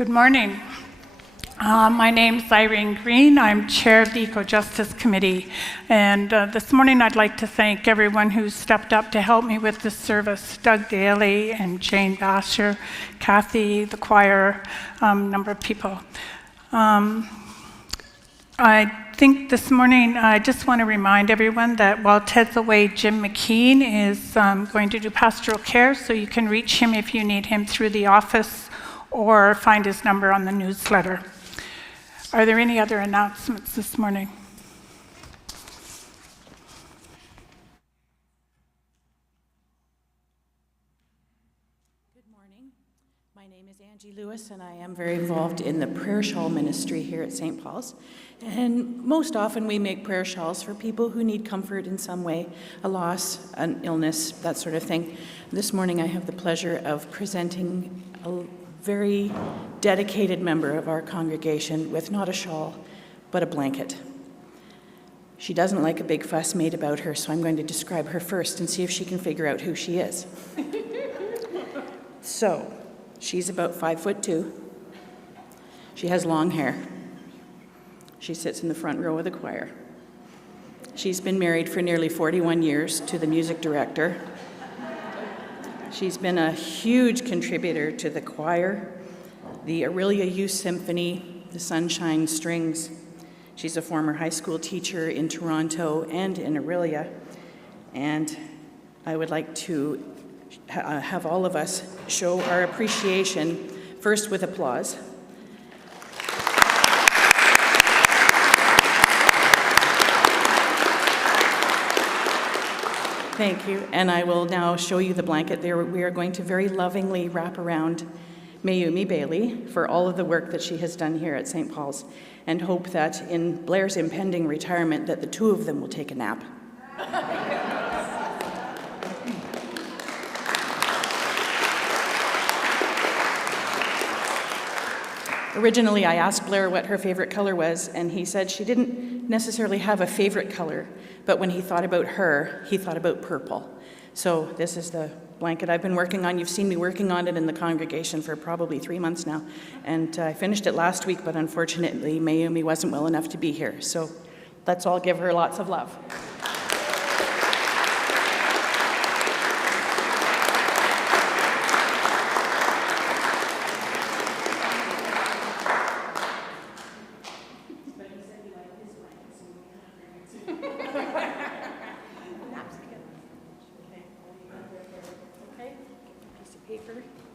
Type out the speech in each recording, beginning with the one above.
Good morning. My name's Irene Green. I'm chair of the Eco-Justice Committee. And this morning I'd like to thank everyone who stepped up to help me with this service. Doug Daley and Jane Brasher, Kathy, the choir, number of people. I think this morning I just want to remind everyone that while Ted's away, Jim McKean is going to do pastoral care, so you can reach him if you need him through the office or find his number on the newsletter. Are there any other announcements this morning? Good morning. My name is Angie Lewis, and I am very involved in the prayer shawl ministry here at St. Paul's. And most often we make prayer shawls for people who need comfort in some way, a loss, an illness, that sort of thing. This morning I have the pleasure of presenting a very dedicated member of our congregation with not a shawl, but a blanket. She doesn't like a big fuss made about her, so I'm going to describe her first and see if she can figure out who she is. So, she's about 5'2". She has long hair. She sits in the front row of the choir. She's been married for nearly 41 years to the music director. She's been a huge contributor to the choir, the Orillia Youth Symphony, the Sunshine Strings. She's a former high school teacher in Toronto and in Orillia. And I would like to have all of us show our appreciation, first with applause. Thank you, and I will now show you the blanket. There, we are going to very lovingly wrap around Mayumi Bailey for all of the work that she has done here at St. Paul's, and hope that in Blair's impending retirement that the two of them will take a nap. Originally, I asked Blair what her favorite color was, and he said she didn't necessarily have a favorite color, but when he thought about her, he thought about purple. So this is the blanket I've been working on. You've seen me working on it in the congregation for probably 3 months now, and I finished it last week, but unfortunately, Mayumi wasn't well enough to be here. So let's all give her lots of love.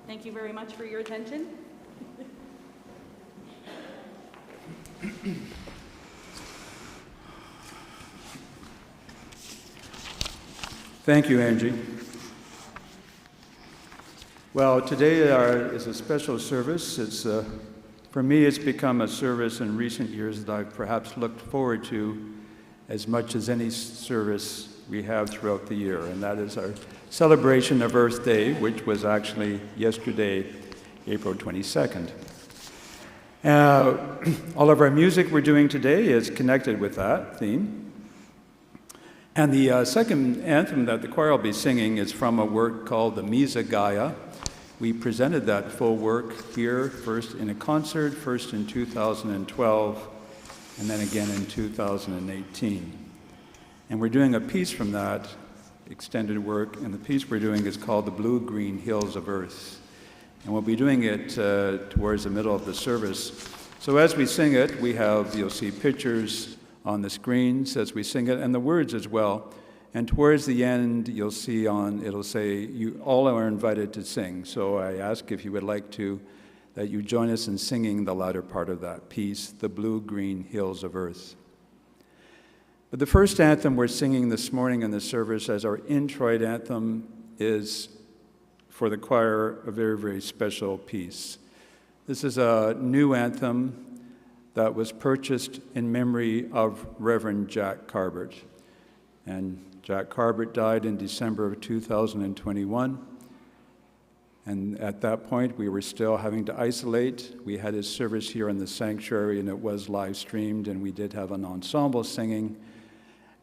Thank you very much for your attention. Thank you, Angie. Well, today is a special service. For me, it's become a service in recent years that I've perhaps looked forward to as much as any service we have throughout the year, and that is our celebration of Earth Day, which was actually yesterday, April 22nd. All of our music we're doing today is connected with that theme. And the second anthem that the choir will be singing is from a work called the Misa Gaia. We presented that full work here, first in a concert, first in 2012, and then again in 2018. And we're doing a piece from that extended work, and the piece we're doing is called The Blue-Green Hills of Earth. And we'll be doing it towards the middle of the service. So as we sing it, you'll see pictures on the screens as we sing it, and the words as well. And towards the end, you'll see it'll say, you all are invited to sing. So I ask if you would like that you join us in singing the latter part of that piece, The Blue-Green Hills of Earth. But the first anthem we're singing this morning in the service as our introit anthem is, for the choir, a very, very special piece. This is a new anthem that was purchased in memory of Reverend Jack Carbert. And Jack Carbert died in December of 2021. And at that point, we were still having to isolate. We had his service here in the sanctuary, and it was live streamed, and we did have an ensemble singing.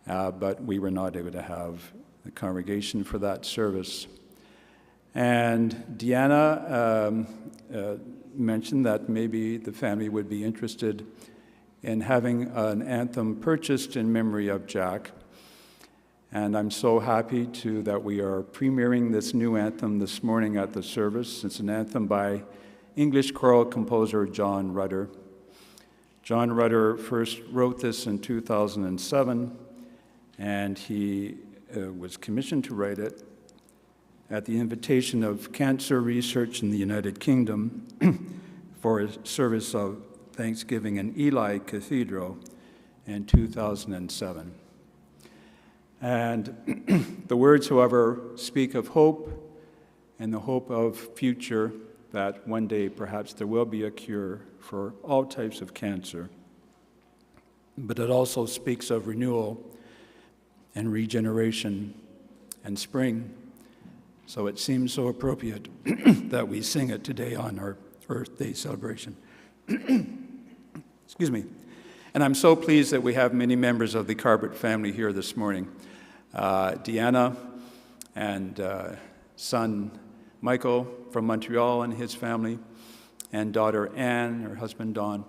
But we were not able to have the congregation for that service. And Deanna mention that maybe the family would be interested in having an anthem purchased in memory of Jack. And I'm so happy that we are premiering this new anthem this morning at the service. It's an anthem by English choral composer John Rutter. John Rutter first wrote this in 2007, and he was commissioned to write it at the invitation of Cancer Research in the United Kingdom for a service of Thanksgiving in Ely Cathedral in 2007. And the words, however, speak of hope and the hope of future, that one day perhaps there will be a cure for all types of cancer. But it also speaks of renewal and regeneration and spring. So it seems so appropriate that we sing it today on our Earth Day celebration. Excuse me. And I'm so pleased that we have many members of the Carbert family here this morning. Deanna and son Michael from Montreal and his family, and daughter Anne, her husband Don.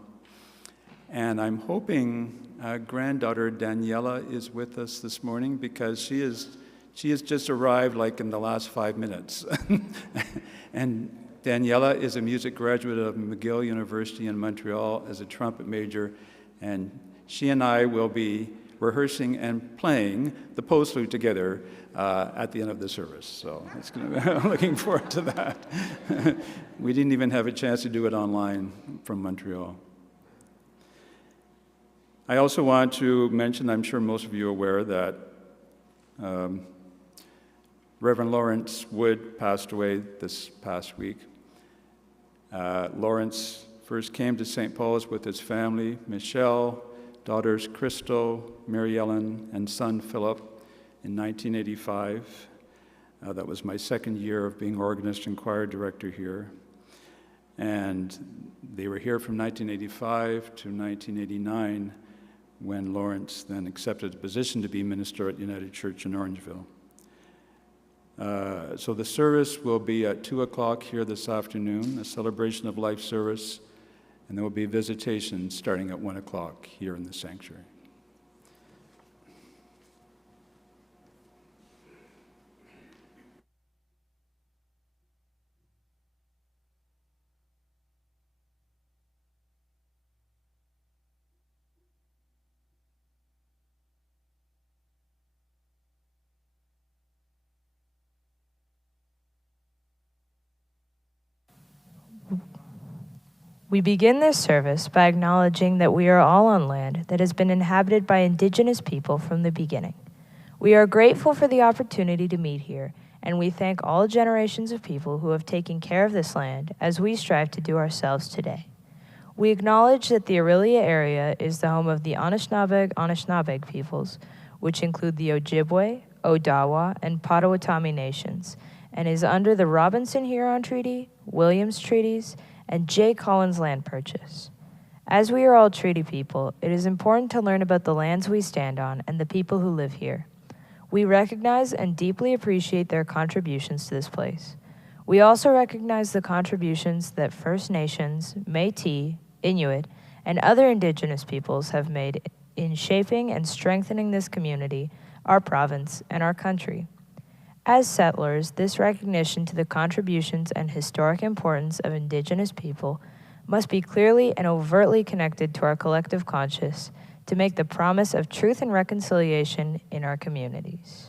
And I'm hoping granddaughter Daniella is with us this morning, because she has just arrived like in the last 5 minutes. And Daniella is a music graduate of McGill University in Montreal as a trumpet major, and she and I will be rehearsing and playing the postlude together at the end of the service. So I'm looking forward to that. We didn't even have a chance to do it online from Montreal. I also want to mention, I'm sure most of you are aware, that Reverend Lawrence Wood passed away this past week. Lawrence first came to St. Paul's with his family, Michelle, daughters Crystal, Mary Ellen, and son Philip in 1985. That was my second year of being organist and choir director here. And they were here from 1985 to 1989, when Lawrence then accepted the position to be minister at United Church in Orangeville. So the service will be at 2 o'clock here this afternoon, a celebration of life service, and there will be visitation starting at 1 o'clock here in the sanctuary. We begin this service by acknowledging that we are all on land that has been inhabited by indigenous people from the beginning. We are grateful for the opportunity to meet here, and we thank all generations of people who have taken care of this land as we strive to do ourselves today. We acknowledge that the Orillia area is the home of the Anishinaabe peoples, which include the Ojibwe, Odawa, and Potawatomi nations, and is under the Robinson-Huron Treaty, Williams Treaties, and J. Collins land purchase. As we are all treaty people, it is important to learn about the lands we stand on and the people who live here. We recognize and deeply appreciate their contributions to this place. We also recognize the contributions that First Nations, Métis, Inuit, and other indigenous peoples have made in shaping and strengthening this community, our province, and our country. As settlers, this recognition to the contributions and historic importance of indigenous people must be clearly and overtly connected to our collective conscience to make the promise of truth and reconciliation in our communities.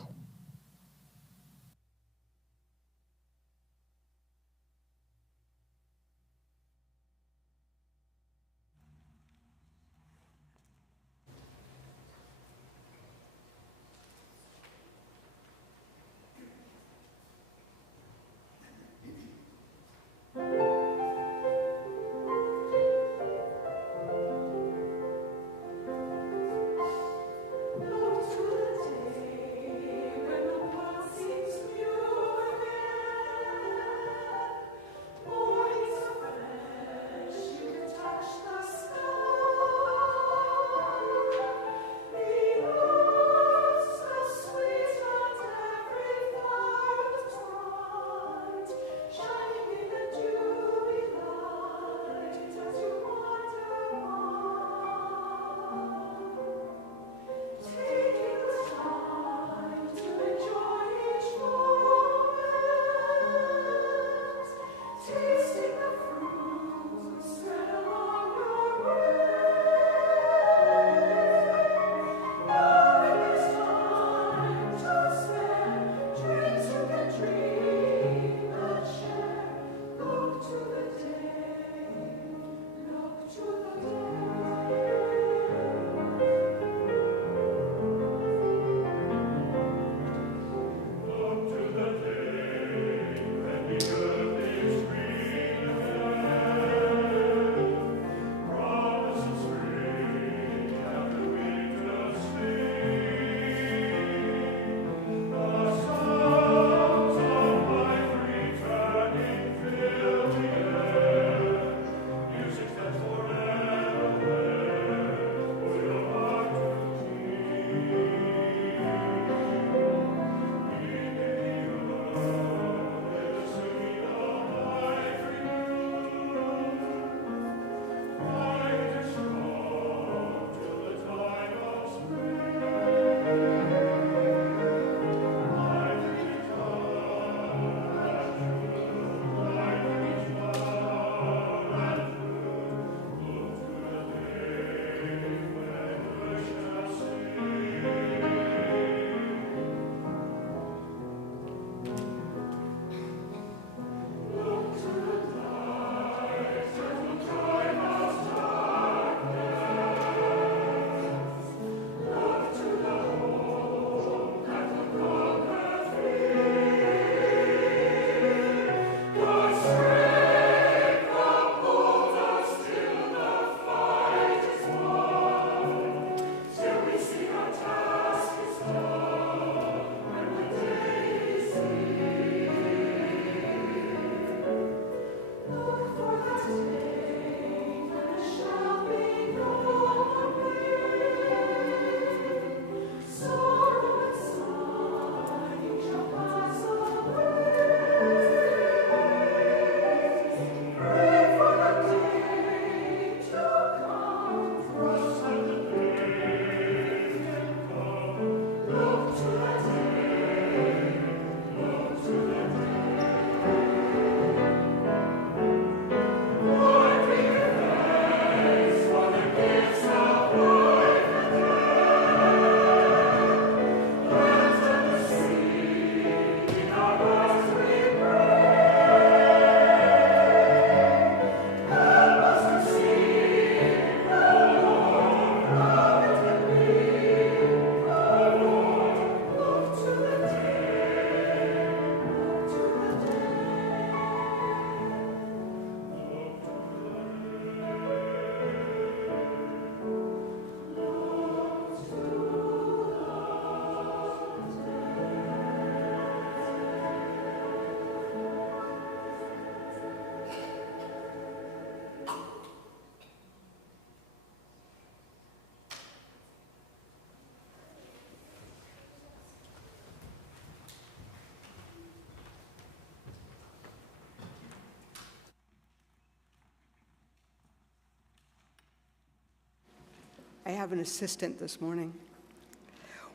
I have an assistant this morning.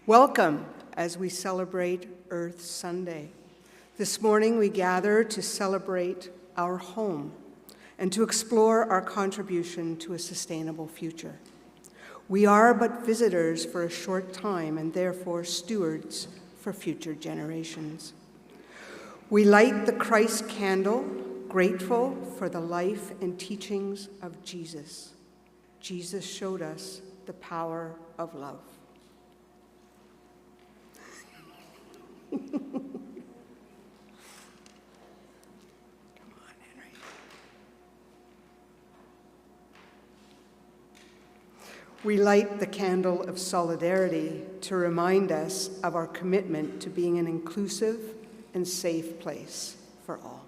Welcome as we celebrate Earth Sunday. This morning we gather to celebrate our home and to explore our contribution to a sustainable future. We are but visitors for a short time and therefore stewards for future generations. We light the Christ candle, grateful for the life and teachings of Jesus. Jesus showed us the power of love. We light the candle of solidarity to remind us of our commitment to being an inclusive and safe place for all.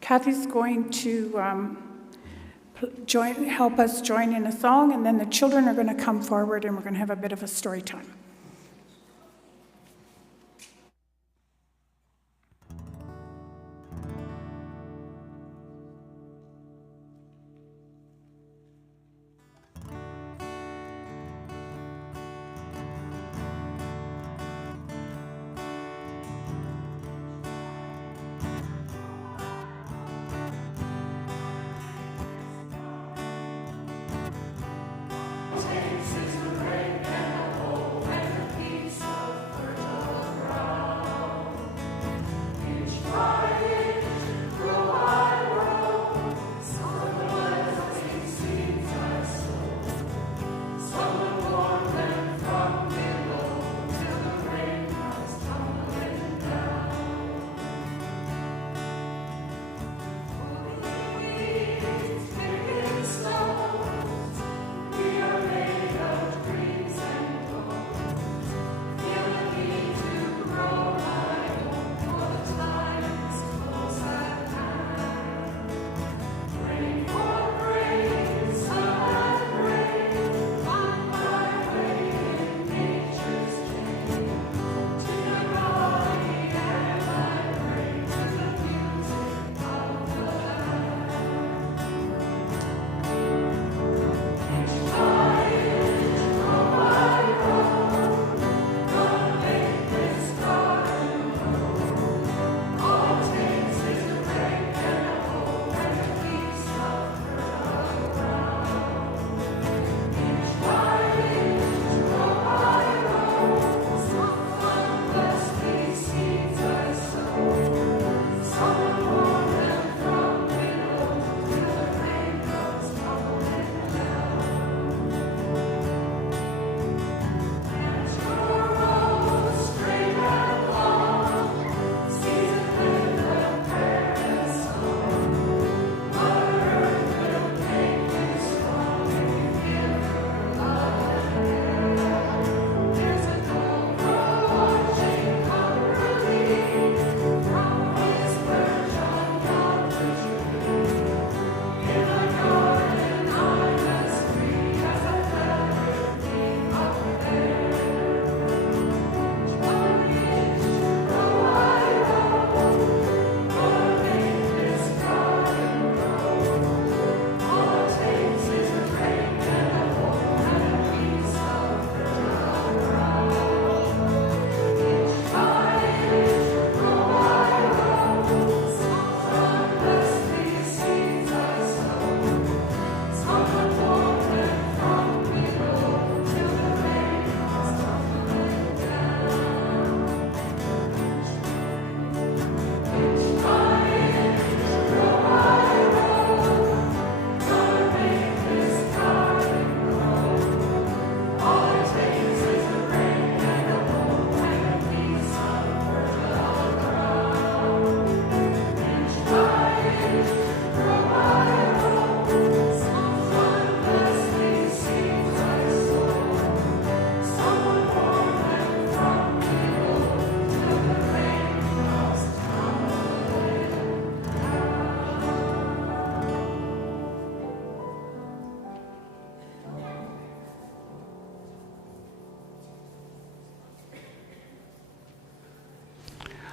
Kathy's going to help us join in a song, and then the children are going to come forward and we're going to have a bit of a story time. Takes his great and the whole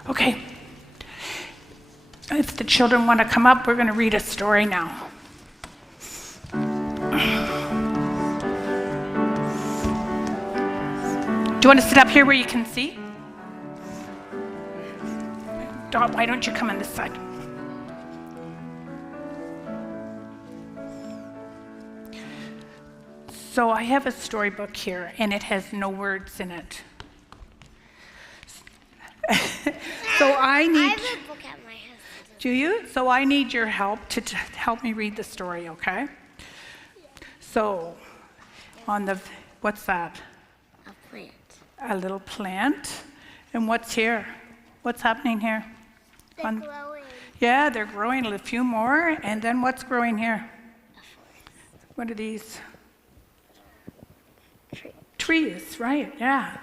Okay. If the children want to come up, we're going to read a story now. Do you want to sit up here where you can see? Dot, why don't you come on this side? So I have a storybook here, and it has no words in it. So I need... I have a book at my house. Do you? So I need your help to help me read the story, okay? So, on the... What's that? A plant. A little plant. And what's here? What's happening here? They're growing. Yeah, they're growing a few more. And then what's growing here? What are these? Trees, right, yeah.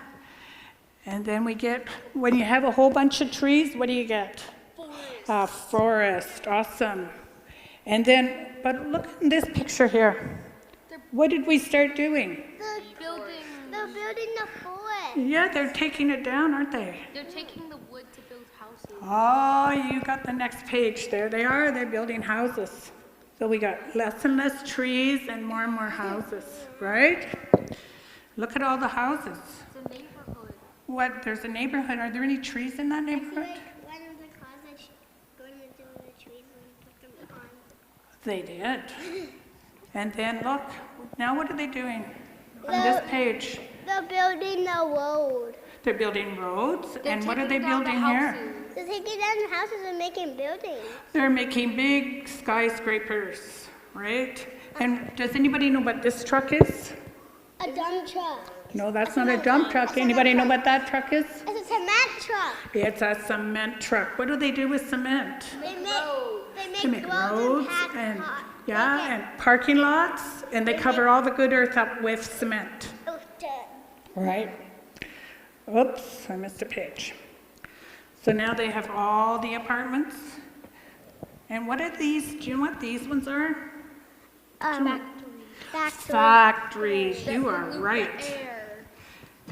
And then we get, when you have a whole bunch of trees, what do you get? Forest. A forest, awesome. And then, but look at this picture here. What did we start doing? They're building the forest. Yeah, they're taking it down, aren't they? They're taking the wood to build houses. Oh, you got the next page. There they are, they're building houses. So we got less and less trees and more houses, right? Look at all the houses. It's a neighborhood. What, there's a neighborhood. Are there any trees in that neighborhood? One of the cars that's going to do the trees and put them on. They did. And then look, now what are they doing on this page? They're building the road. They're building roads, and what are they Taking down the building here? houses. They're taking down the houses and making buildings. They're making big skyscrapers, right? And does anybody know what this truck is? A dump truck. No, that's not a dump truck. Anybody know what that truck is? It's a cement truck. It's a cement truck. What do they do with cement? They They make make roads roads and and, pack yeah, and parking lots, and they cover all the good earth up with cement. Right. Oops, I missed a page. So now they have all the apartments. And what are these? Do you know what these ones are? Factories. You are right.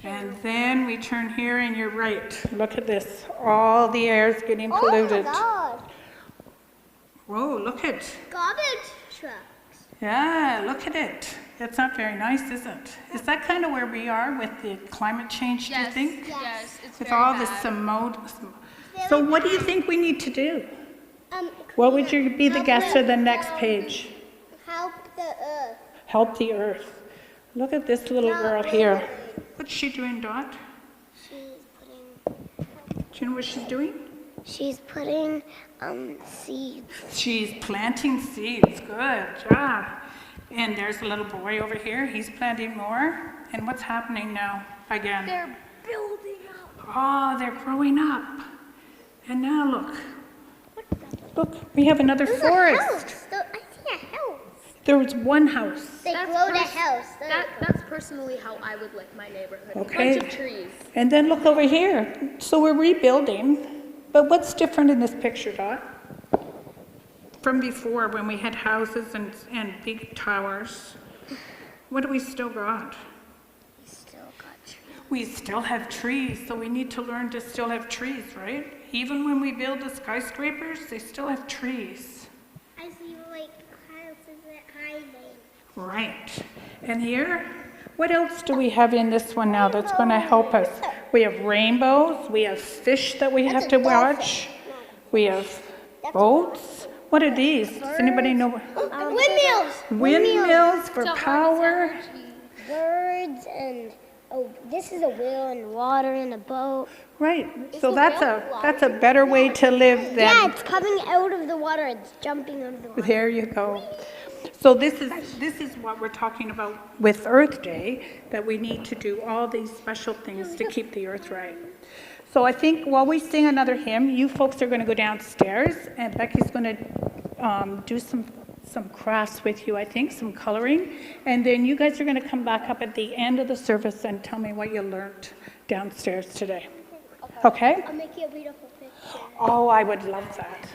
And then we turn here and you're right. Look at this. All the air's getting polluted. Oh my God. Whoa, look at. Garbage trucks. Yeah, look at it. It's not very nice, is it? Is that kind of where we are with the climate change, do you Yes, think? yes, it's With very all bad. this So what do you think we need to do? What would clean you be the help guess for the the- next page? Help the earth. Help the earth. Look at this little girl here. What's she doing, Dot? Do you know what she's doing? She's putting seeds. She's planting seeds. Good job. And there's a little boy over here. He's planting more. And what's happening now again? They're building up. Oh, they're growing up. And now look. Look, we have another forest. I see a house. There was one house. They That's grow the pers- house. That's personally how I would like my neighborhood. Okay. A bunch of trees. And then look over here. So we're rebuilding. But what's different in this picture, Dot? From before when we had houses and big towers. What do we still got? We still have trees, so we need to learn to still have trees, right? Even when we build the skyscrapers, they still have trees. I see like houses that hiding. Right. And here, what else do we have in this one now that's going to help us? We have rainbows, we have fish that we have to watch, we have boats. What are these? Does anybody know? Windmills. Windmills for So power. Birds and this is a wheel and water in a boat. Right. So that's a better way to live Yeah, than. it's coming out of the water. It's jumping out of the water. There you go. So this is what we're talking about with Earth Day, that we need to do all these special things to keep the earth right. So I think while we sing another hymn, you folks are going to go downstairs, and Becky's going to do some crafts with you, I think, some coloring, and then you guys are going to come back up at the end of the service and tell me what you learned downstairs today. Okay? I'll make you a beautiful picture. Oh, I would love that.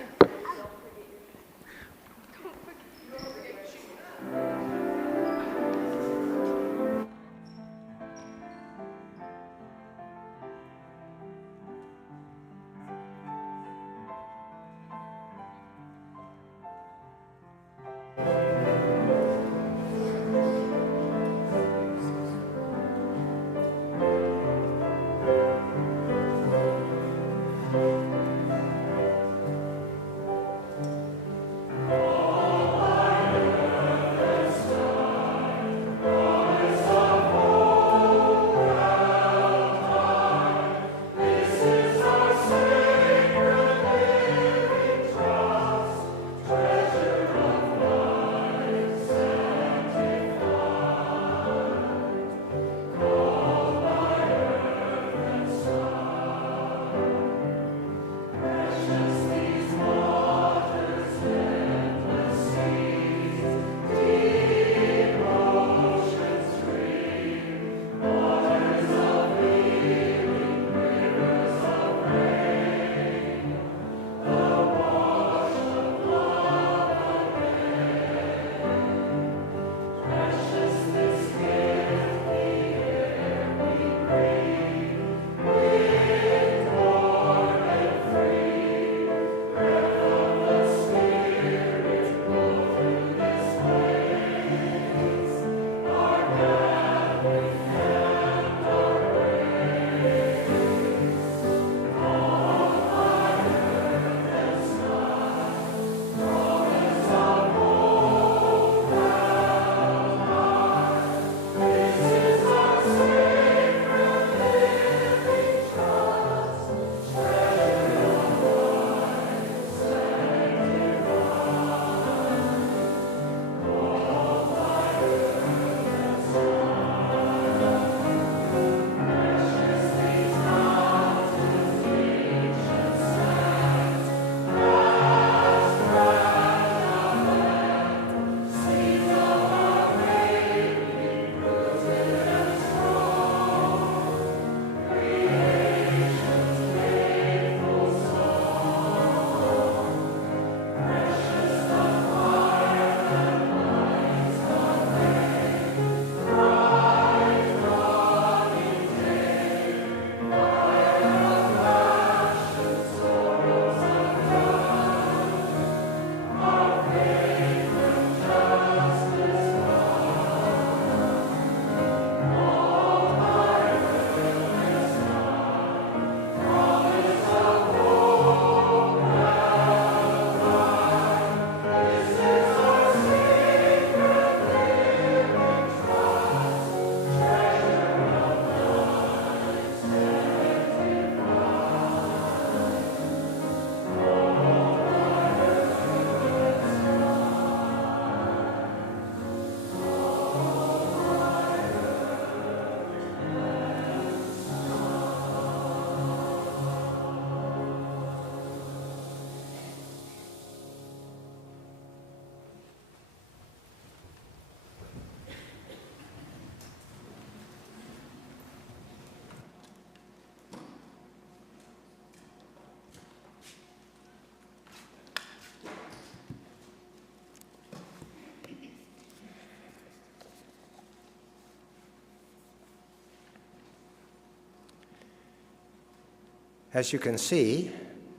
As you can see,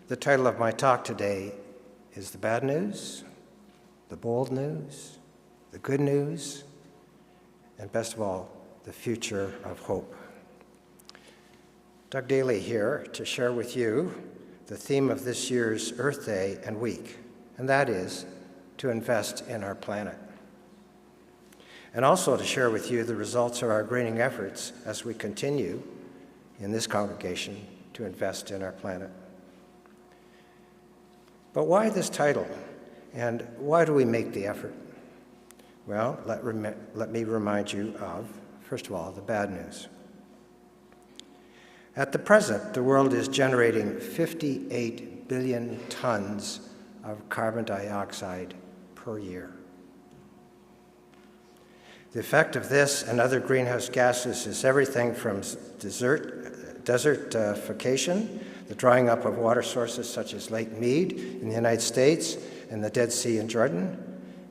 the title of my talk today is The Bad News, the Bold News, the Good News, and best of all, the Future of Hope. Doug Daley here to share with you the theme of this year's Earth Day and Week, and that is to invest in our planet. And also to share with you the results of our greening efforts as we continue in this congregation to invest in our planet. But why this title? And why do we make the effort? Well, let me remind you of, first of all, the bad news. At the present, the world is generating 58 billion tons of carbon dioxide per year. The effect of this and other greenhouse gases is everything from desertification, the drying up of water sources such as Lake Mead in the United States and the Dead Sea in Jordan,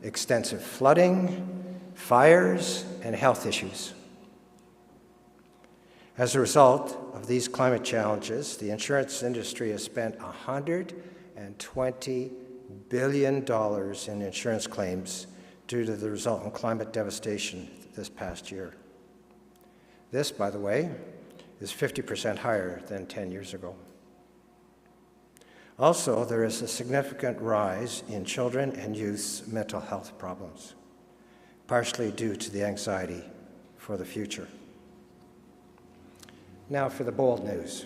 extensive flooding, fires, and health issues. As a result of these climate challenges, the insurance industry has spent $120 billion in insurance claims due to the resultant climate devastation this past year. This, by the way, is 50% higher than 10 years ago. Also, there is a significant rise in children and youth's mental health problems, partially due to the anxiety for the future. Now for the bold news.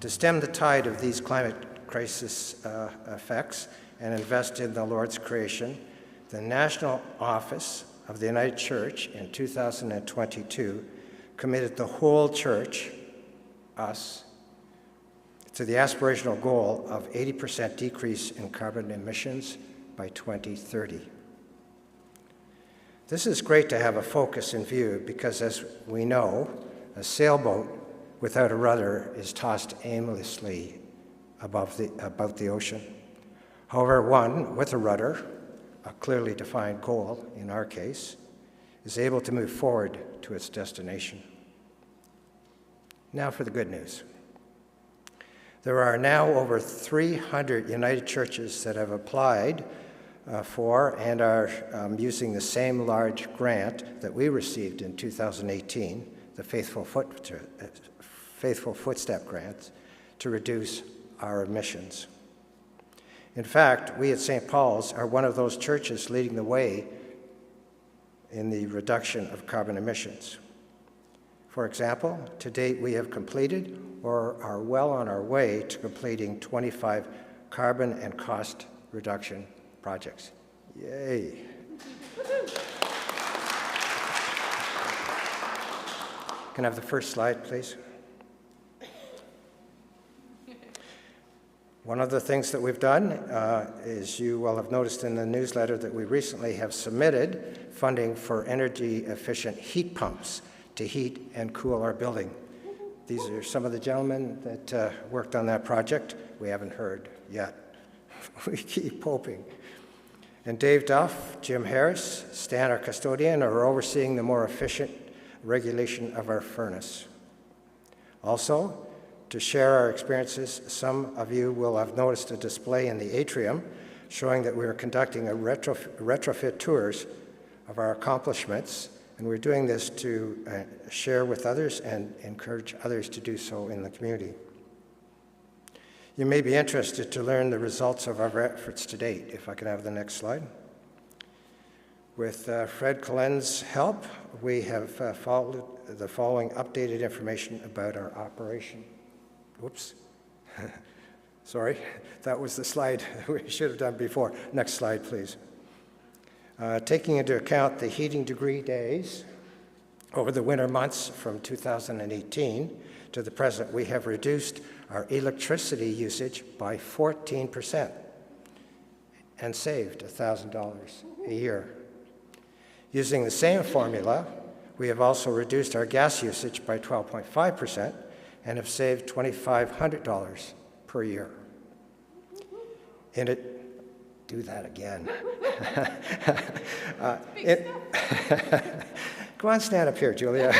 To stem the tide of these climate crisis effects and invest in the Lord's creation, the National Office of the United Church in 2022 committed the whole church, us, to the aspirational goal of 80% decrease in carbon emissions by 2030. This is great to have a focus in view because, as we know, a sailboat without a rudder is tossed aimlessly above the ocean. However, one with a rudder, a clearly defined goal in our case, is able to move forward to its destination. Now for the good news. There are now over 300 United Churches that have applied for and are using the same large grant that we received in 2018, the Faithful Footstep Grant, to reduce our emissions. In fact, we at St. Paul's are one of those churches leading the way in the reduction of carbon emissions. For example, to date we have completed or are well on our way to completing 25 carbon and cost reduction projects. Yay! Can I have the first slide, please? One of the things that we've done is you will have noticed in the newsletter that we recently have submitted funding for energy-efficient heat pumps to heat and cool our building. These are some of the gentlemen that worked on that project. We haven't heard yet. We keep hoping. And Dave Duff, Jim Harris, Stan, our custodian, are overseeing the more efficient regulation of our furnace. Also, to share our experiences, some of you will have noticed a display in the atrium showing that we are conducting a retrofit tours of our accomplishments, and we're doing this to share with others and encourage others to do so in the community. You may be interested to learn the results of our efforts to date. If I can have the next slide. With Fred Cullen's help, we have followed the following updated information about our operation. Whoops. Sorry, that was the slide we should have done before. Next slide, please. Taking into account the heating degree days over the winter months from 2018 to the present, we have reduced our electricity usage by 14% and saved $1,000 a year. Using the same formula, we have also reduced our gas usage by 12.5% and have saved $2,500 per year. In it, do that again. Go on, stand up here, Julia.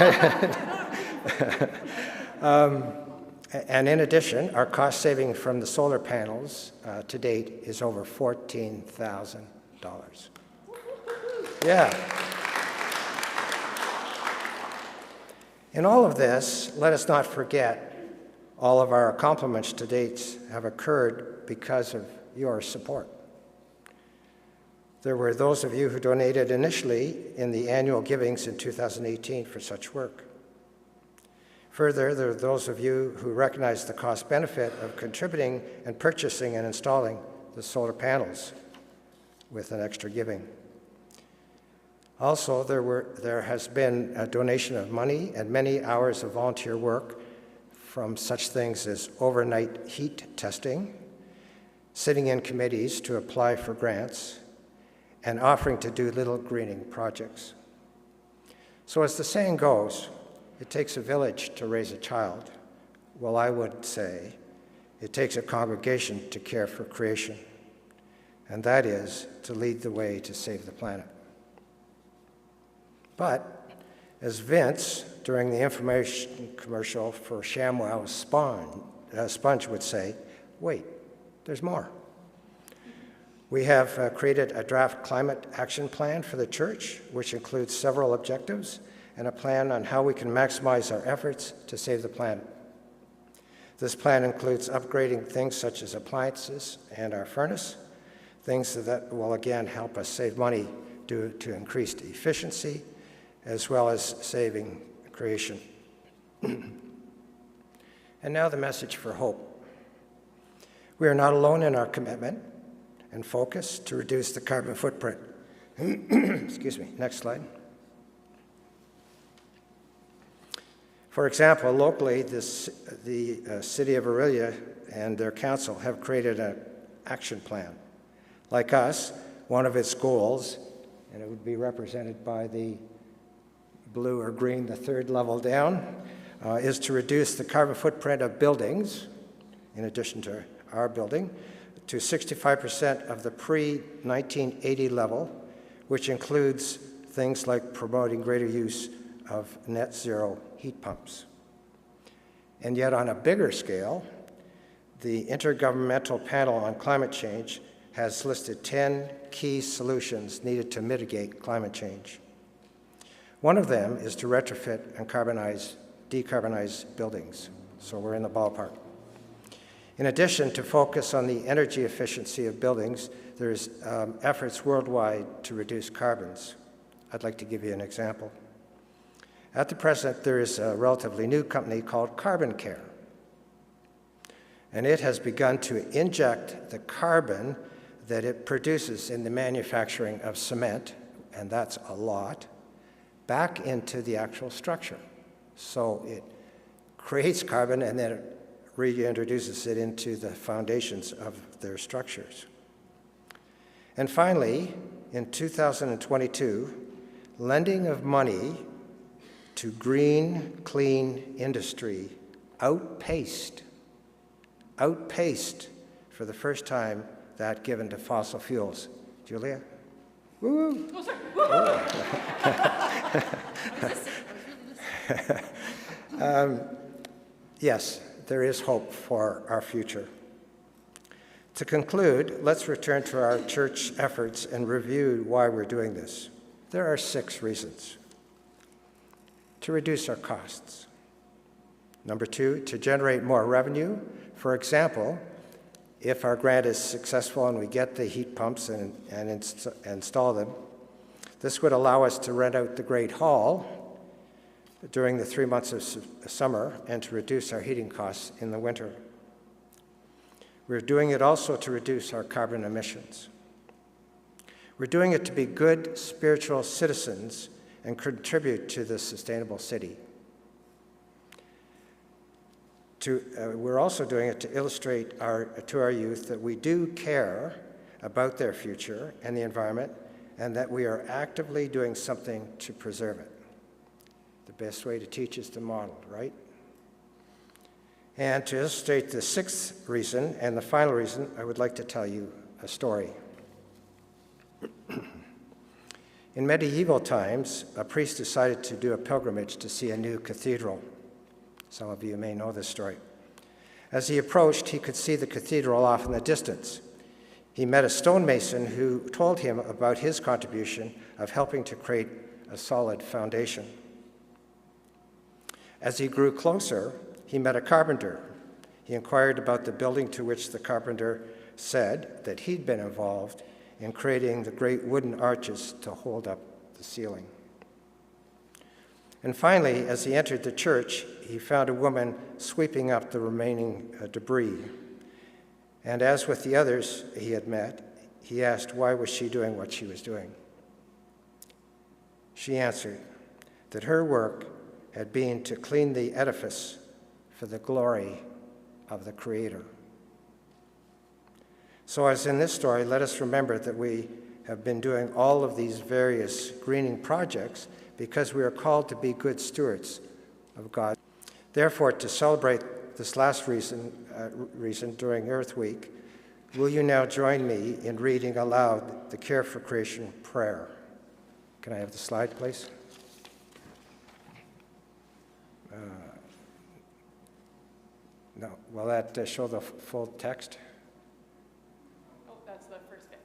And in addition, our cost saving from the solar panels to date is over $14,000. Yeah. In all of this, let us not forget all of our accomplishments to date have occurred because of your support. There were those of you who donated initially in the annual givings in 2018 for such work. Further, there are those of you who recognize the cost benefit of contributing and purchasing and installing the solar panels with an extra giving. Also, there has been a donation of money and many hours of volunteer work from such things as overnight heat testing, sitting in committees to apply for grants, and offering to do little greening projects. So as the saying goes, it takes a village to raise a child. Well, I would say it takes a congregation to care for creation, and that is to lead the way to save the planet. But as Vince, during the information commercial for ShamWow Sponge would say, wait, there's more. We have created a draft climate action plan for the church, which includes several objectives and a plan on how we can maximize our efforts to save the planet. This plan includes upgrading things such as appliances and our furnace, things that will again help us save money due to increased efficiency, as well as saving creation. And now the message for hope. We are not alone in our commitment and focus to reduce the carbon footprint. Excuse me, next slide. For example, locally, the city of Orillia and their council have created an action plan. Like us, one of its goals, and it would be represented by the blue or green, the third level down, is to reduce the carbon footprint of buildings, in addition to our building, to 65% of the pre-1980 level, which includes things like promoting greater use of net zero heat pumps. And yet on a bigger scale, the Intergovernmental Panel on Climate Change has listed 10 key solutions needed to mitigate climate change. One of them is to retrofit and decarbonize buildings, so we're in the ballpark. In addition to focus on the energy efficiency of buildings, there's efforts worldwide to reduce carbons. I'd like to give you an example. At the present, there is a relatively new company called Carbon, and it has begun to inject the carbon that it produces in the manufacturing of cement, and that's a lot, back into the actual structure. So it creates carbon and then it reintroduces it into the foundations of their structures. And finally, in 2022, lending of money to green, clean industry outpaced for the first time that given to fossil fuels. Julia? Woo! Oh, sorry. Yes, there is hope for our future. To conclude, let's return to our church efforts and review why we're doing this. There are 6 reasons. To reduce our costs. Number 2, to generate more revenue. For example, if our grant is successful and we get the heat pumps and install them, this would allow us to rent out the Great Hall during the 3 months of summer and to reduce our heating costs in the winter. We're doing it also to reduce our carbon emissions. We're doing it to be good spiritual citizens and contribute to the sustainable city. We're also doing it to illustrate to our youth that we do care about their future and the environment, and that we are actively doing something to preserve it. The best way to teach is to model, right? And to illustrate the 6th reason and the final reason, I would like to tell you a story. In medieval times, a priest decided to do a pilgrimage to see a new cathedral. Some of you may know this story. As he approached, he could see the cathedral off in the distance. He met a stonemason who told him about his contribution of helping to create a solid foundation. As he grew closer, he met a carpenter. He inquired about the building, to which the carpenter said that he'd been involved in creating the great wooden arches to hold up the ceiling. And finally, as he entered the church, he found a woman sweeping up the remaining debris. And as with the others he had met, he asked why was she doing what she was doing. She answered that her work had been to clean the edifice for the glory of the Creator. So as in this story, let us remember that we have been doing all of these various greening projects because we are called to be good stewards of God. Therefore, to celebrate this last reason during Earth Week, will you now join me in reading aloud the Care for Creation prayer? Can I have the slide, please? No, will that show the full text? Oh, that's the first bit.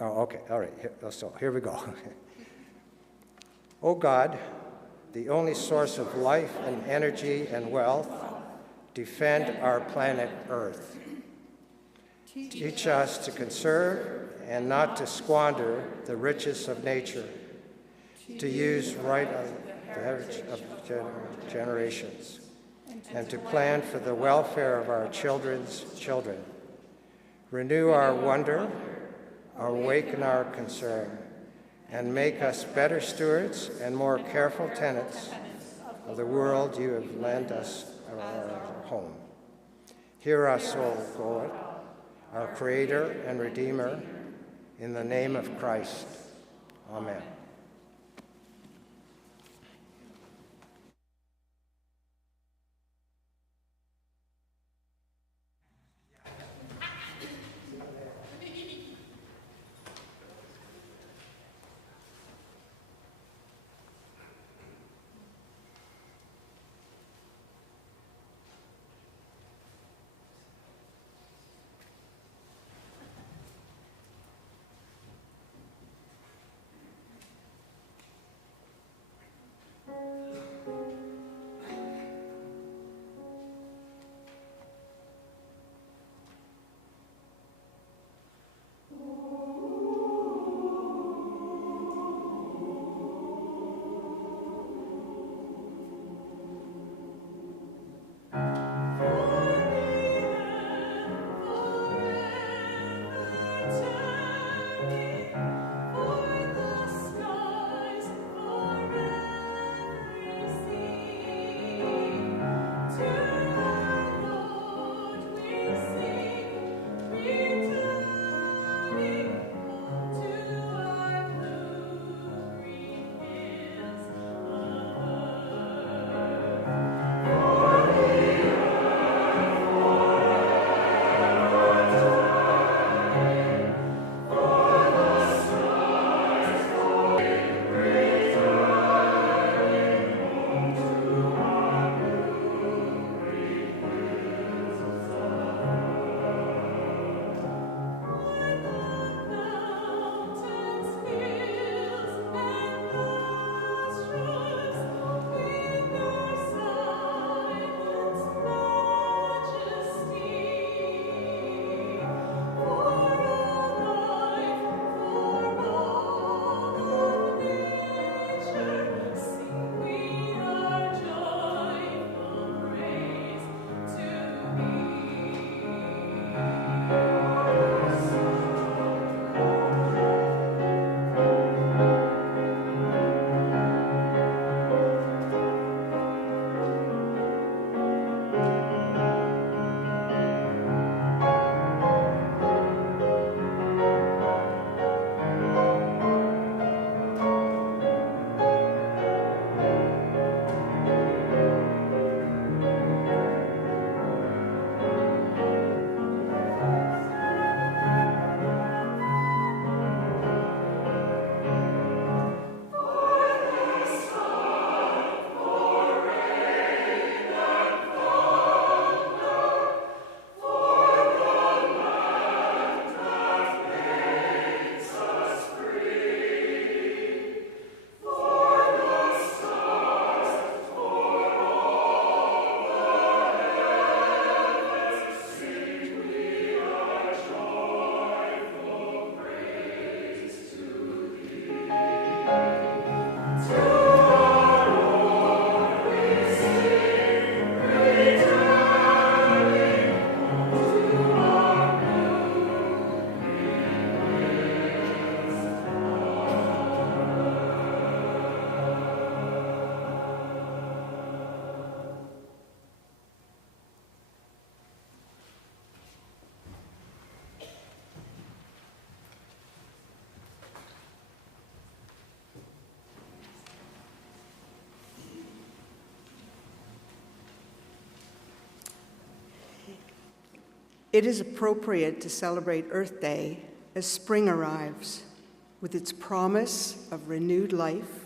Oh, okay, all right, here we go. O God, the only source of life and energy and wealth, defend our planet Earth. Teach us to conserve and not to squander the riches of nature, to use right on the heritage of generations, and to plan for the welfare of our children's children. Renew our wonder, awaken our concern, and make us better stewards and more careful tenants of the world you have lent us our home. Hear us, O God, our Creator and Redeemer, in the name of Christ. Amen. It is appropriate to celebrate Earth Day as spring arrives, with its promise of renewed life,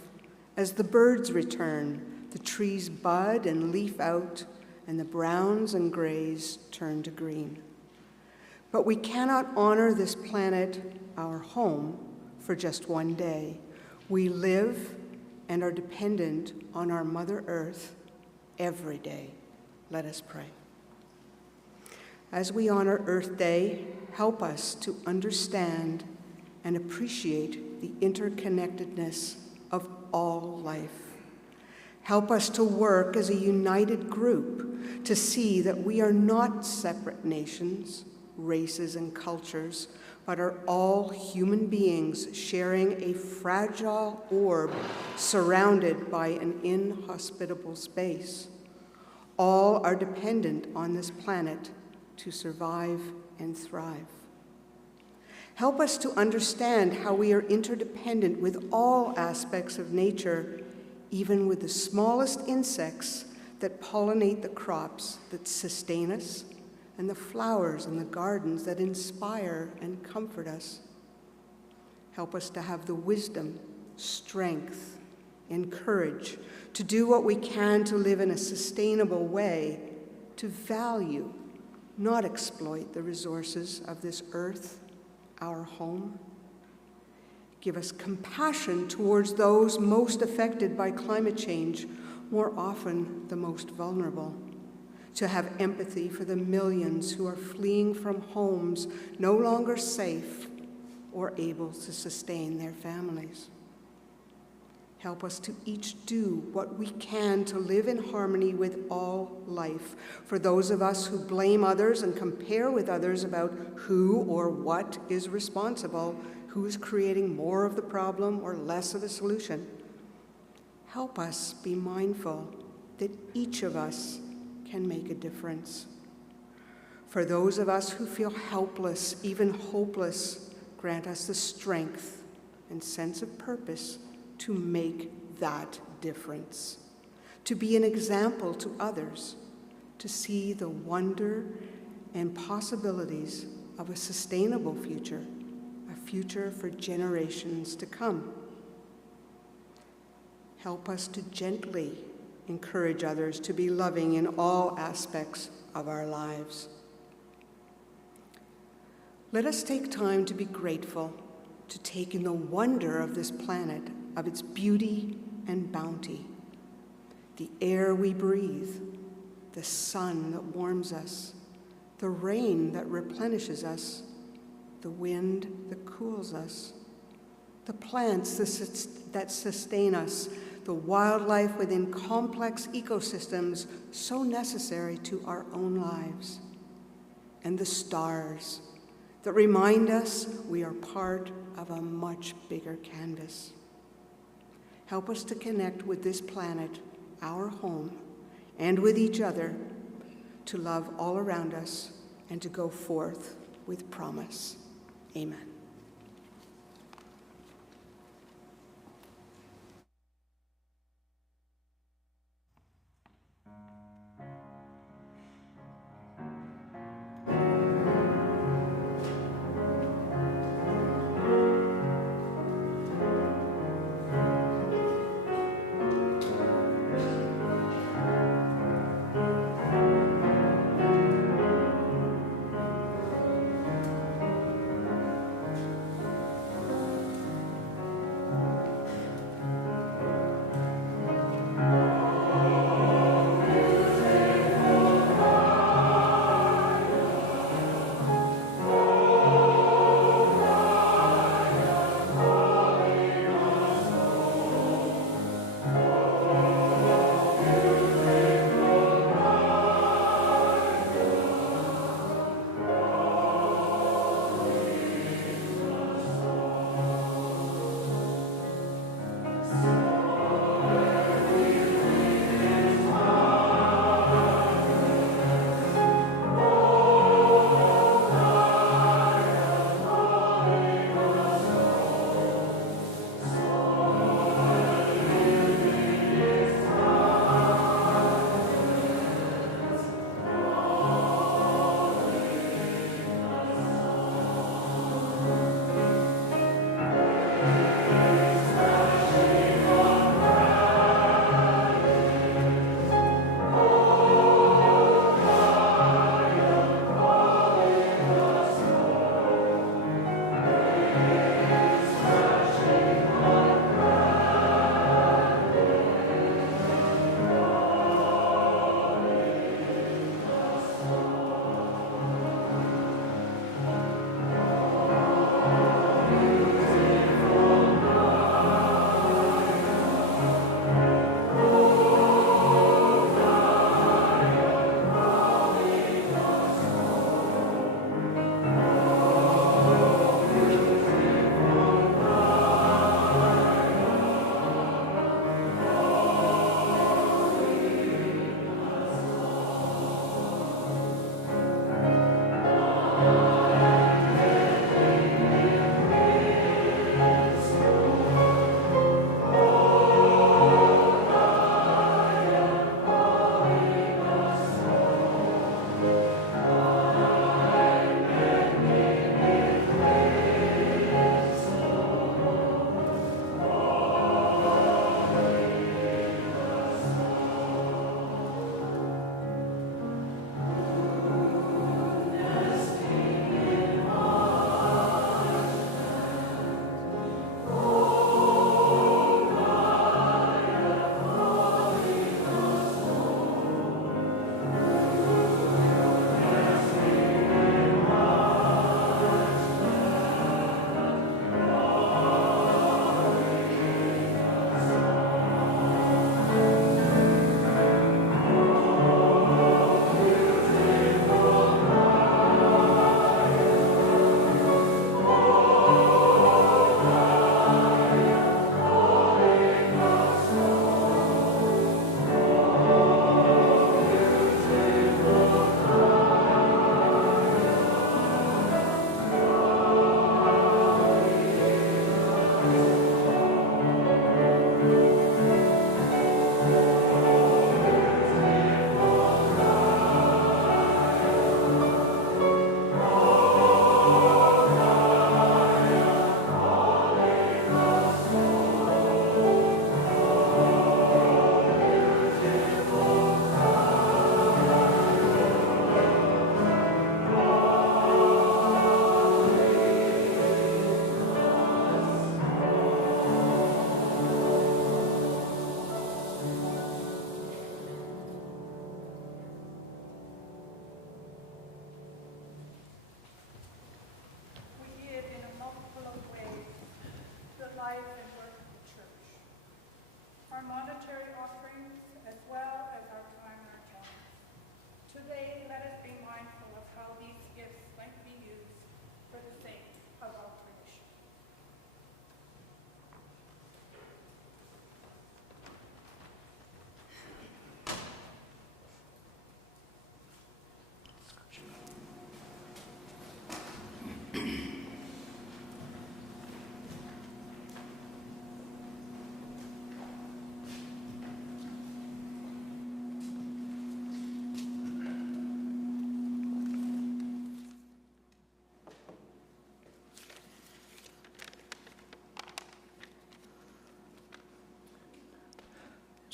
as the birds return, the trees bud and leaf out, and the browns and grays turn to green. But we cannot honor this planet, our home, for just one day. We live and are dependent on our Mother Earth every day. Let us pray. As we honor Earth Day, help us to understand and appreciate the interconnectedness of all life. Help us to work as a united group to see that we are not separate nations, races, and cultures, but are all human beings sharing a fragile orb surrounded by an inhospitable space. All are dependent on this planet to survive and thrive. Help us to understand how we are interdependent with all aspects of nature, even with the smallest insects that pollinate the crops that sustain us, and the flowers in the gardens that inspire and comfort us. Help us to have the wisdom, strength, and courage to do what we can to live in a sustainable way, to value, not exploit the resources of this earth, our home. Give us compassion towards those most affected by climate change, more often the most vulnerable. To have empathy for the millions who are fleeing from homes no longer safe or able to sustain their families. Help us to each do what we can to live in harmony with all life. For those of us who blame others and compare with others about who or what is responsible, who is creating more of the problem or less of the solution, help us be mindful that each of us can make a difference. For those of us who feel helpless, even hopeless, grant us the strength and sense of purpose to make that difference, to be an example to others, to see the wonder and possibilities of a sustainable future, a future for generations to come. Help us to gently encourage others to be loving in all aspects of our lives. Let us take time to be grateful, to take in the wonder of this planet, of its beauty and bounty, the air we breathe, the sun that warms us, the rain that replenishes us, the wind that cools us, the plants that sustain us, the wildlife within complex ecosystems so necessary to our own lives, and the stars that remind us we are part of a much bigger canvas. Help us to connect with this planet, our home, and with each other, to love all around us and to go forth with promise. Amen.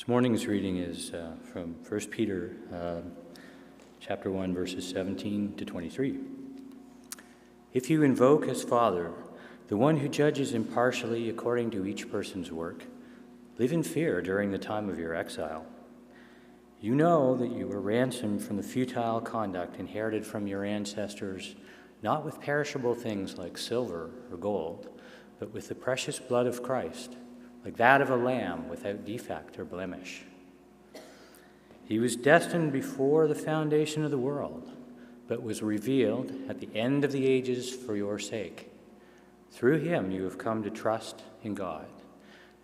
This morning's reading is from 1 Peter chapter 1, verses 17 to 23. If you invoke as Father the one who judges impartially according to each person's work, live in fear during the time of your exile. You know that you were ransomed from the futile conduct inherited from your ancestors, not with perishable things like silver or gold, but with the precious blood of Christ, like that of a lamb without defect or blemish. He was destined before the foundation of the world, but was revealed at the end of the ages for your sake. Through him you have come to trust in God,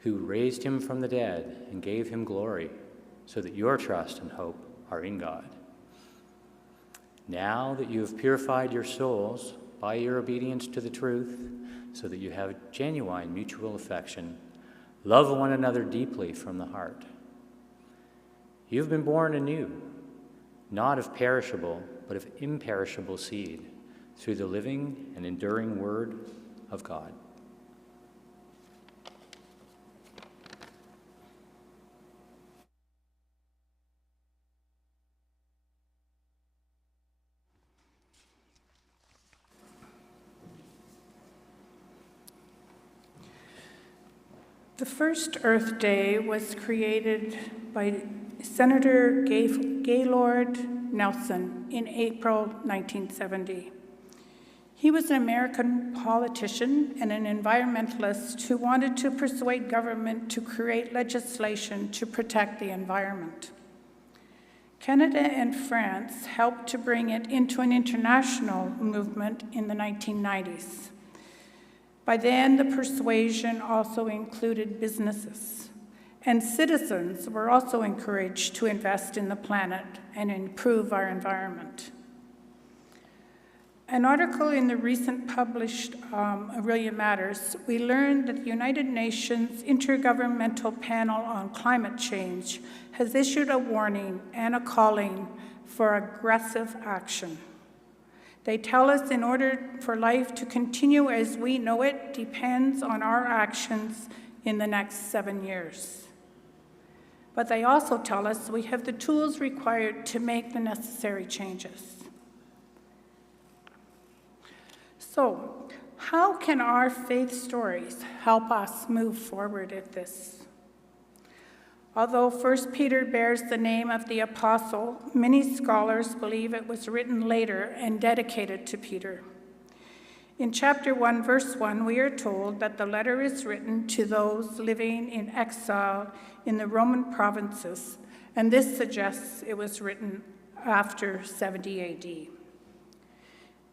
who raised him from the dead and gave him glory, so that your trust and hope are in God. Now that you have purified your souls by your obedience to the truth, so that you have genuine mutual affection, love one another deeply from the heart. You have been born anew, not of perishable, but of imperishable seed, through the living and enduring word of God. The first Earth Day was created by Senator Gaylord Nelson in April 1970. He was an American politician and an environmentalist who wanted to persuade government to create legislation to protect the environment. Canada and France helped to bring it into an international movement in the 1990s. By then, the persuasion also included businesses, and citizens were also encouraged to invest in the planet and improve our environment. An article in the recent published Orillia Matters, we learned that the United Nations Intergovernmental Panel on Climate Change has issued a warning and a calling for aggressive action. They tell us in order for life to continue as we know it depends on our actions in the next 7 years. But they also tell us we have the tools required to make the necessary changes. So, how can our faith stories help us move forward at this? Although 1 Peter bears the name of the apostle, many scholars believe it was written later and dedicated to Peter. In chapter 1, verse 1, we are told that the letter is written to those living in exile in the Roman provinces, and this suggests it was written after 70 AD.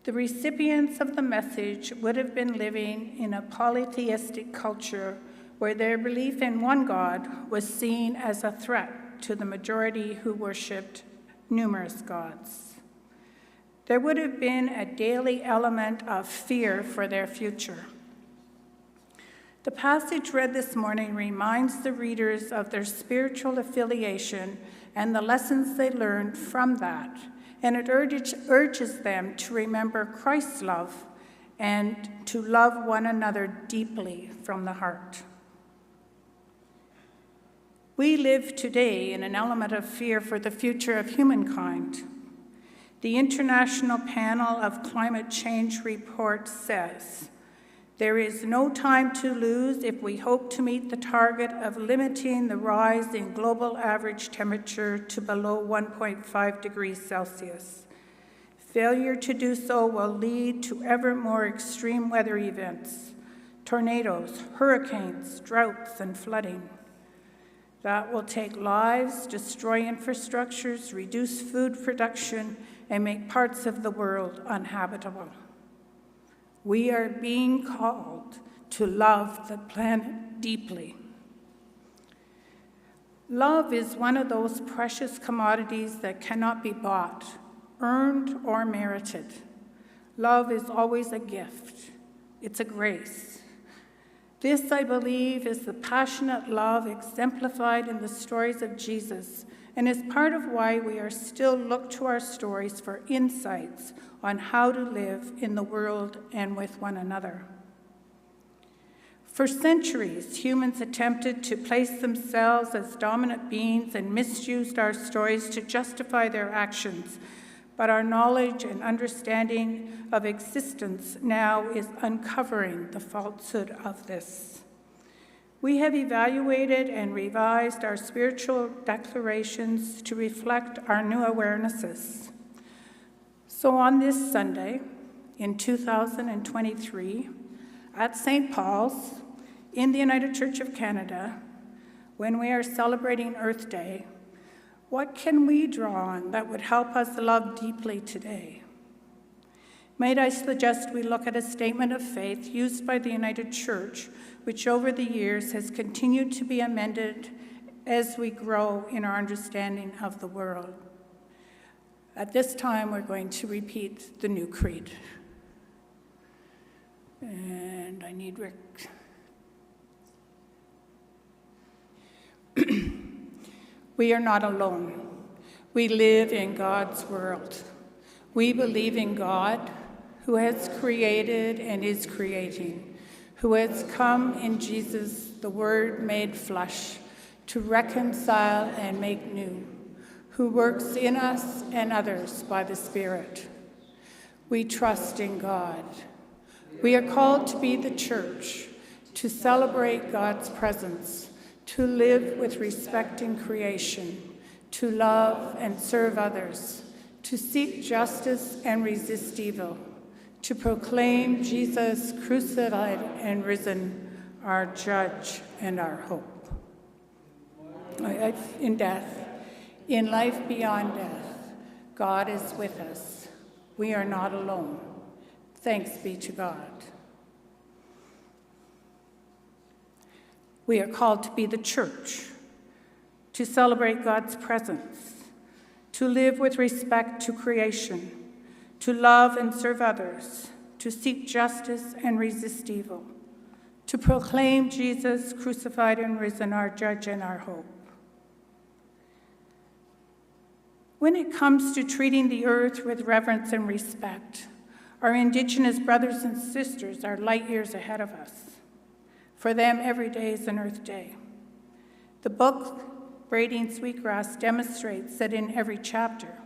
The recipients of the message would have been living in a polytheistic culture where their belief in one God was seen as a threat to the majority who worshipped numerous gods. There would have been a daily element of fear for their future. The passage read this morning reminds the readers of their spiritual affiliation and the lessons they learned from that, and it urges them to remember Christ's love and to love one another deeply from the heart. We live today in an element of fear for the future of humankind. The International Panel of Climate Change report says, there is no time to lose if we hope to meet the target of limiting the rise in global average temperature to below 1.5 degrees Celsius. Failure to do so will lead to ever more extreme weather events, tornadoes, hurricanes, droughts, and flooding. That will take lives, destroy infrastructures, reduce food production, and make parts of the world uninhabitable. We are being called to love the planet deeply. Love is one of those precious commodities that cannot be bought, earned, or merited. Love is always a gift. It's a grace. This, I believe, is the passionate love exemplified in the stories of Jesus, and is part of why we are still look to our stories for insights on how to live in the world and with one another. For centuries, humans attempted to place themselves as dominant beings and misused our stories to justify their actions, but our knowledge and understanding of existence now is uncovering the falsehood of this. We have evaluated and revised our spiritual declarations to reflect our new awarenesses. So on this Sunday, in 2023, at St. Paul's, in the United Church of Canada, when we are celebrating Earth Day, what can we draw on that would help us love deeply today? Might I suggest we look at a statement of faith used by the United Church, which over the years has continued to be amended as we grow in our understanding of the world. At this time, we're going to repeat the new creed. And I need Rick. We are not alone. We live in God's world. We believe in God, who has created and is creating, who has come in Jesus, the Word made flesh, to reconcile and make new, who works in us and others by the Spirit. We trust in God. We are called to be the church, to celebrate God's presence, to live with respect in creation, to love and serve others, to seek justice and resist evil, to proclaim Jesus crucified and risen, our judge and our hope. In death, in life beyond death, God is with us. We are not alone. Thanks be to God. We are called to be the church, to celebrate God's presence, to live with respect to creation, to love and serve others, to seek justice and resist evil, to proclaim Jesus crucified and risen, our judge and our hope. When it comes to treating the earth with reverence and respect, our Indigenous brothers and sisters are light years ahead of us. For them, every day is an Earth Day. The book, Braiding Sweetgrass, demonstrates that in every chapter.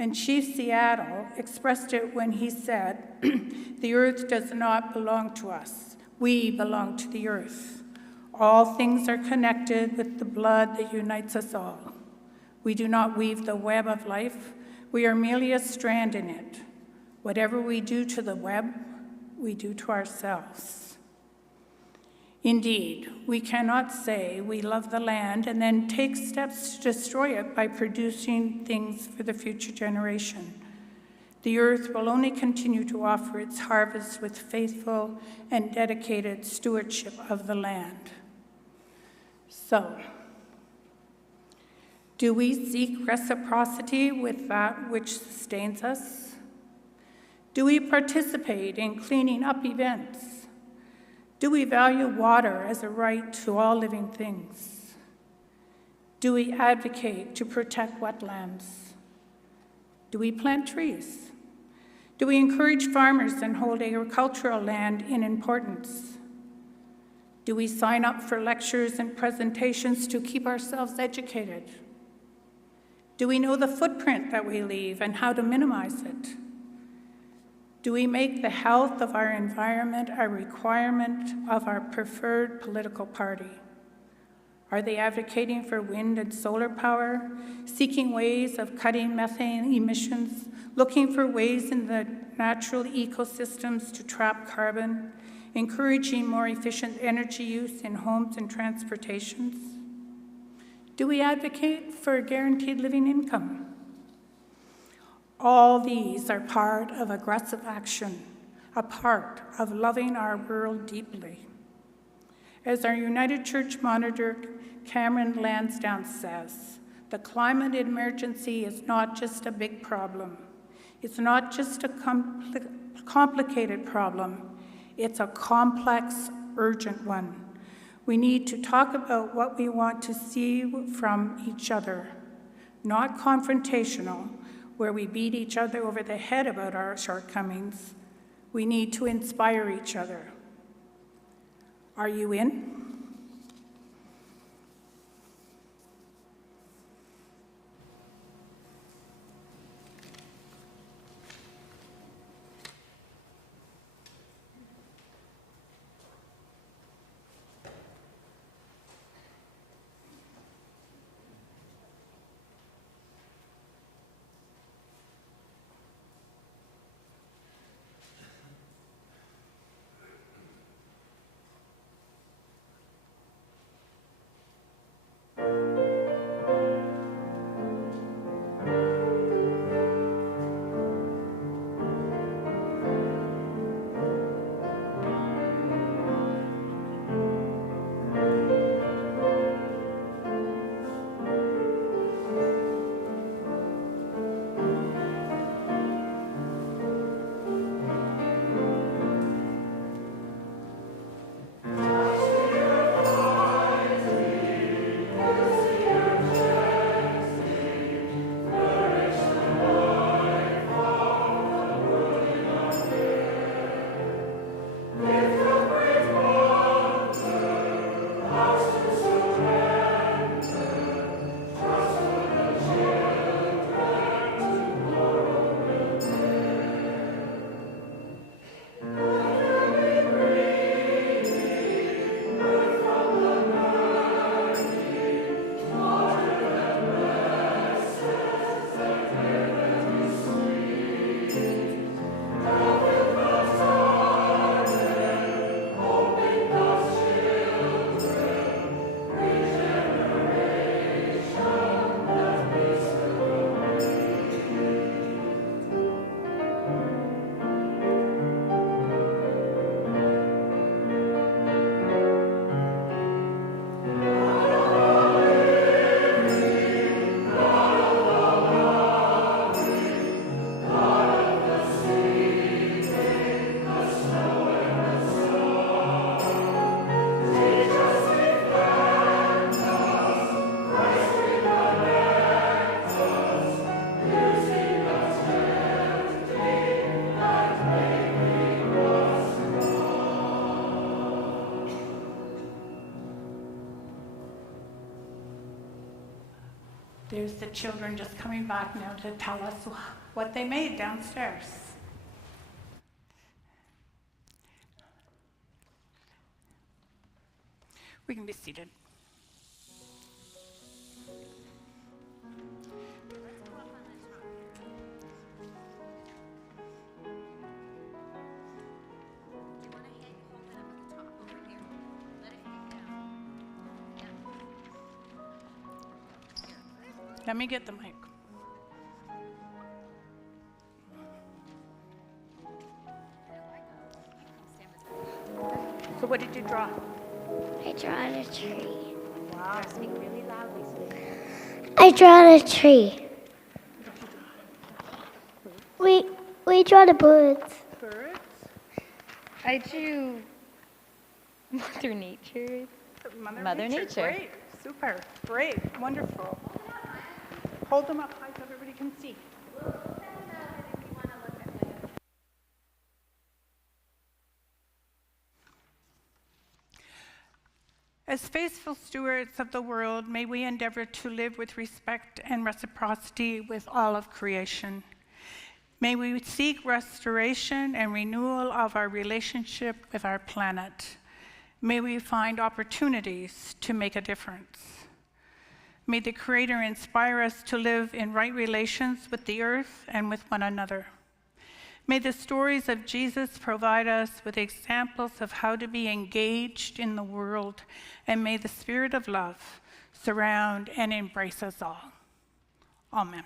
And Chief Seattle expressed it when he said, "The earth does not belong to us. We belong to the earth. All things are connected with the blood that unites us all. We do not weave the web of life. We are merely a strand in it. Whatever we do to the web, we do to ourselves." Indeed, we cannot say we love the land and then take steps to destroy it by producing things for the future generation. The earth will only continue to offer its harvest with faithful and dedicated stewardship of the land. So, do we seek reciprocity with that which sustains us? Do we participate in cleaning up events? Do we value water as a right to all living things? Do we advocate to protect wetlands? Do we plant trees? Do we encourage farmers and hold agricultural land in importance? Do we sign up for lectures and presentations to keep ourselves educated? Do we know the footprint that we leave and how to minimize it? Do we make the health of our environment a requirement of our preferred political party? Are they advocating for wind and solar power, seeking ways of cutting methane emissions, looking for ways in the natural ecosystems to trap carbon, encouraging more efficient energy use in homes and transportations? Do we advocate for a guaranteed living income? All these are part of aggressive action, a part of loving our world deeply. As our United Church monitor, Cameron Lansdowne, says, the climate emergency is not just a big problem. It's not just a complicated problem. It's a complex, urgent one. We need to talk about what we want to see from each other, not confrontational, where we beat each other over the head about our shortcomings. We need to inspire each other. Are you in? There's the children just coming back now to tell us what they made downstairs. We can be seated. Let me get the mic. So what did you draw? I drawn a tree. Wow. Speak really loudly. I drawn a tree. We draw the birds. Birds? I drew Mother Nature. Mother Nature. Great. Super. Great. Wonderful. Hold them up high so everybody can see. As faithful stewards of the world, may we endeavor to live with respect and reciprocity with all of creation. May we seek restoration and renewal of our relationship with our planet. May we find opportunities to make a difference. May the Creator inspire us to live in right relations with the earth and with one another. May the stories of Jesus provide us with examples of how to be engaged in the world, and may the Spirit of love surround and embrace us all. Amen.